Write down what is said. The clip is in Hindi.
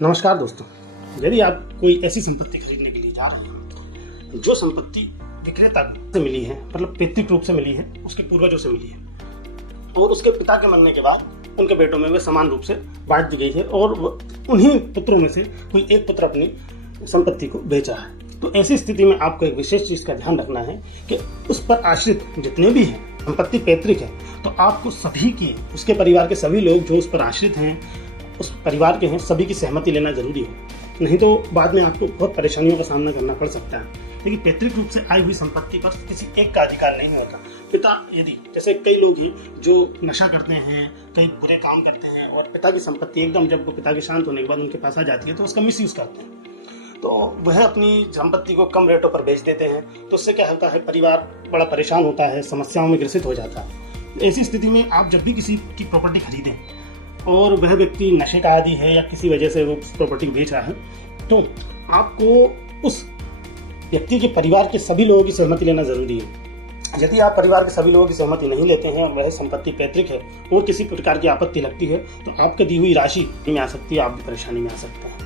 नमस्कार दोस्तों, यदि आप कोई ऐसी संपत्ति खरीदने के लिए जा रहे हैं जो संपत्ति विक्रेता से मिली है, मतलब पैतृक रूप से मिली है, उसके पूर्वजों से मिली है और उसके पिता के मरने के बाद उनके बेटों में वे समान रूप से बांट दी गई है और उन्हीं पुत्रों में से कोई एक पुत्र अपनी संपत्ति को बेचा है, तो ऐसी स्थिति में आपको एक विशेष चीज का ध्यान रखना है कि उस पर आश्रित जितने भी हैं, संपत्ति पैतृक है तो आपको सभी की, उसके परिवार के सभी लोग जो उस पर आश्रित हैं, उस परिवार के हैं, सभी की सहमति लेना जरूरी हो, नहीं तो बाद में आपको बहुत परेशानियों का सामना करना पड़ सकता है। लेकिन पैतृक रूप से आई हुई संपत्ति पर किसी एक का अधिकार नहीं होता। पिता यदि, जैसे कई लोग ही जो नशा करते हैं, कई बुरे काम करते हैं और पिता की संपत्ति एकदम जब वो पिता के शांत होने के बाद उनके पास आ जाती है तो उसका मिसयूज करते हैं, तो वह अपनी संपत्ति को कम रेटों पर बेच देते हैं। तो उससे क्या होता है, परिवार बड़ा परेशान होता है, समस्याओं में ग्रसित हो जाता है। ऐसी स्थिति में आप जब भी किसी की प्रॉपर्टी खरीदें और वह व्यक्ति नशे का आदी है या किसी वजह से वो प्रॉपर्टी बेच रहा है, तो आपको उस व्यक्ति के परिवार के सभी लोगों की सहमति लेना जरूरी है। यदि आप परिवार के सभी लोगों की सहमति नहीं लेते हैं और वह संपत्ति पैतृक है और किसी प्रकार की आपत्ति लगती है तो आपके दी हुई राशि में आ सकती है, आप भी परेशानी में आ सकते हैं।